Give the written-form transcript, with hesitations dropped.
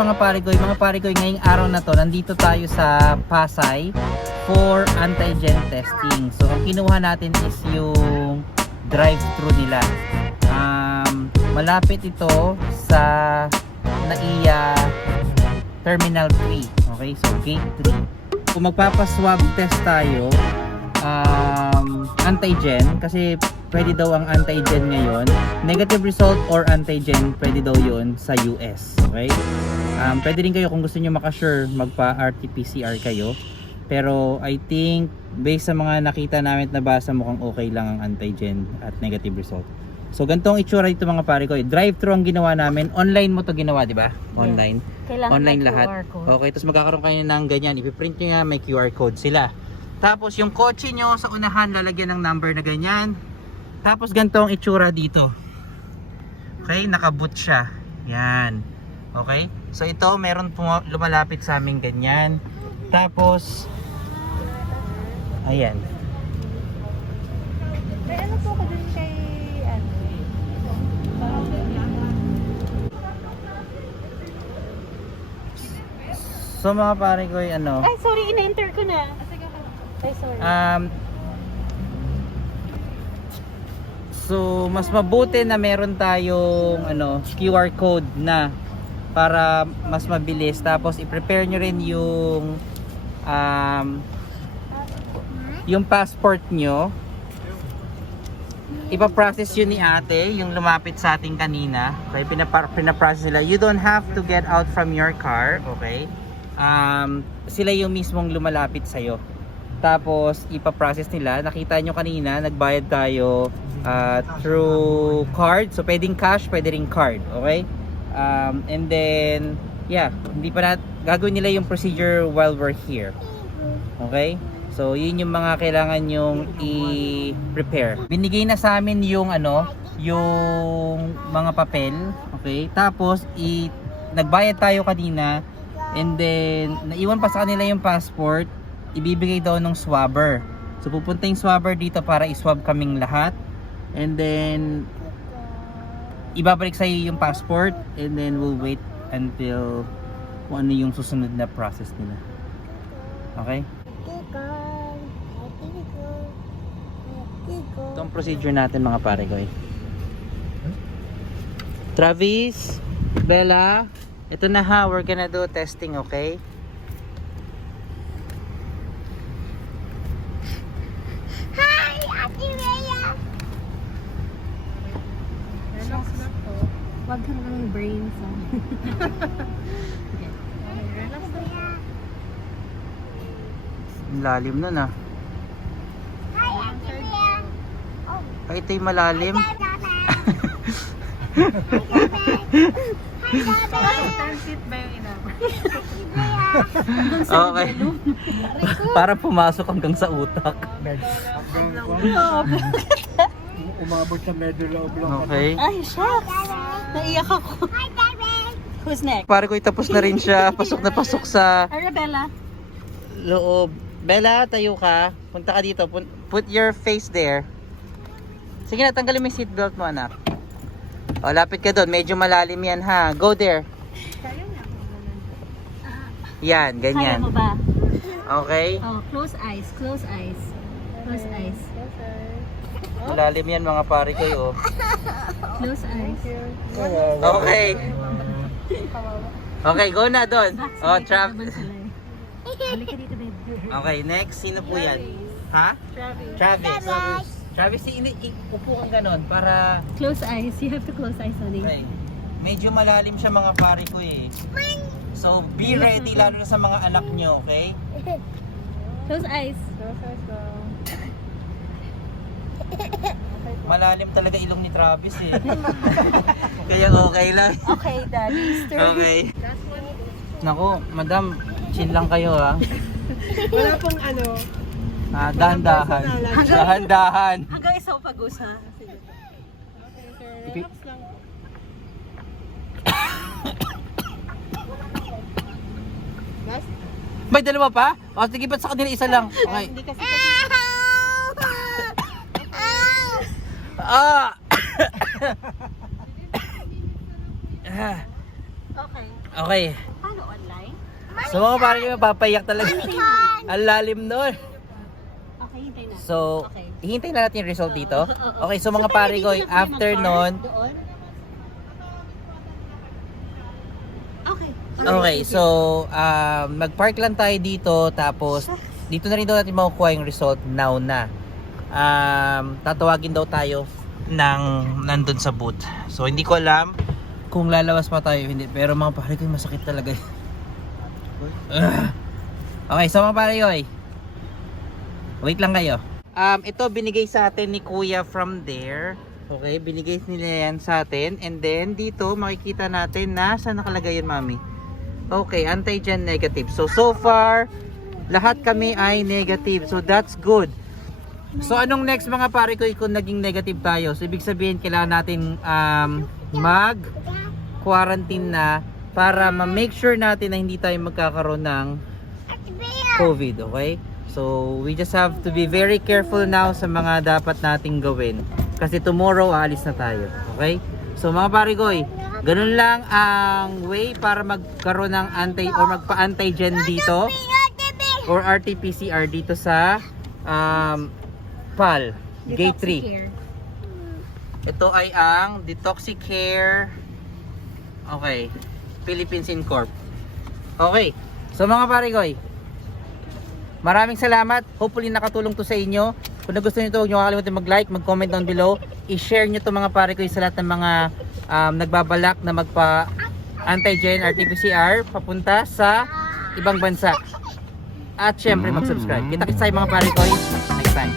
mga pare-koy, ngayong araw na to, nandito tayo sa Pasay for antigen testing. So, ang kinuha natin is yung drive-thru nila. Malapit ito sa NAIA Terminal 3. Okay, so gate 3. Kung magpapaswab test tayo, antigen, kasi pwede daw ang antigen ngayon, negative result or antigen, pwede daw yun sa US. Okay, pwede rin kayo kung gusto nyo makasure, magpa RT-PCR kayo, pero I think based sa mga nakita namin at nabasa, mukhang okay lang ang antigen at negative result. So ganito ang itsura dito mga pare ko. Drive-thru ang ginawa namin. Online mo to ginawa, di ba? Online. Kailangan Online may lahat. QR code. Okay, tapos magkakaroon kayo ng ganyan. Ipiprint nyo yan, may QR code sila. Tapos yung kotse nyo sa unahan, lalagyan ng number na ganyan. Tapos ganito ang itsura dito. Okay, nakaboot siya. Yan. Okay. So ito, meron lumalapit sa amin ganyan. Tapos, ayan. May ano po ko dun kay So mga pare ko, ano? Ay, sorry, ina-enter ko na. Ay, sorry. So mas mabuti na meron tayong QR code na para mas mabilis. Tapos i-prepare nyo rin yung passport nyo. Ipa-process yun ni ate, yung lumapit sa ating kanina. Okay, pinaprocess nila. You don't have to get out from your car, okay? Sila yung mismong lumalapit sa'yo. Tapos ipa-process nila. Nakita nyo kanina, nagbayad tayo through card. So pwedeng cash, pwede ring card, okay? And then, yeah, gagawin nila yung procedure while we're here. Okay? So yun yung mga kailangan yung i-prepare. Binigay na sa amin yung yung mga papel, okay? Tapos nagbayad tayo kanina, and then naiwan pa sa kanila yung passport, ibibigay daw ng swabber. So pupunta yung swabber dito para i-swab kaming lahat, and then ibabalik sa iyo yung passport, and then we'll wait until kung ano yung susunod na process nila. Okay? Ito ang procedure natin mga pare ko. Travis, Bella, ito na ha, we're gonna do testing, okay? Hi, Ate Rhea! Relax lang po. Huwag kang ng brain sa. Relax lang. Ang lalim nun ah. Hi, Ate Rhea! Ay, ito yung malalim. Hi, Daddy! Transit ba yung inabot? Okay. Para pumasok hanggang sa utak. Umabot sa medulla oblongata. Okay. Ay, shucks! Naiyak ako. Hi, Daddy! Who's next? Pare ko, tapos na rin siya. Pasok na pasok sa Arabella. loob. Bella, tayo ka. Punta ka dito. Put your face there. Sige na, tanggalin mo yung seatbelt mo, anak. O, lapit ka doon. Medyo malalim yan, ha. Go there. Yan, Kaya ganyan. mo ba? Okay? Oh, close eyes, close eyes. Close eyes. Malalim yan, mga pare ko, oh. Close eyes. Okay. Okay, go na doon. Oh, Travis. Halika dito, babe. Okay, next. Sino po yan? Ha? Travis. Travis, upo kang ganon para... Close eyes. You have to close eyes, honey. Okay. Medyo malalim siya mga pare ko eh. So, be ready lalo na sa mga anak nyo, okay? Close eyes. Malalim talaga ilong ni Travis eh. Kaya okay lang. Okay, Daddy. Okay. Naku, madam, chill lang kayo ha. Wala pong Dahan-dahan. Dahan-dahan. Hanggang isang pag-usa. Ipi- May dalawa pa? O sige, ba't sa kanila isa lang? Okay. Hindi kasi Ah! okay. Okay. So mga pare ko, papayak talaga. Ang lalim nun. Okay, hintay na. So, Okay. hihintayin na natin yung result dito. Okay, so mga pare ko, after nun, Doon? Okay. okay, so mag-park lang tayo dito, tapos dito na rin daw natin makukuha yung result now na. Tatawagin daw tayo ng nandun sa booth. So hindi ko alam kung lalabas pa tayo hindi, pero mga pare ko masakit talaga. Okay, so mga pare ko, wait lang kayo. Ito binigay sa atin ni Kuya from there. Okay, binigay nila yan sa atin. And then dito makikita natin na saan nakalagay yan, Mami. Okay, antigen negative. So far lahat kami ay negative. So that's good. So anong next mga pare ko kung naging negative tayo? So ibig sabihin kailangan natin mag-quarantine na para ma-make sure natin na hindi tayo magkakaroon ng COVID, okay? So we just have to be very careful now sa mga dapat nating gawin. Kasi tomorrow aalis na tayo, okay? So mga pare ko, ganun lang ang way para magkaroon ng magpa-antigen dito or RT-PCR dito sa PAL, Gate 3. Ito ay ang Detoxicare, okay, Philippines Incorp. Okay, so mga pare-goy, maraming salamat. Hopefully nakatulong to sa inyo. Kung nagustuhan nyo ito, huwag nyo kakalimutan mag-like, mag-comment down below. I-share nyo to mga pare-goy sa lahat ng mga nagbabalak na magpa-antigen RT-PCR papunta sa ibang bansa. At syempre mag-subscribe. Kita-kits tayo mga pare-goy next time.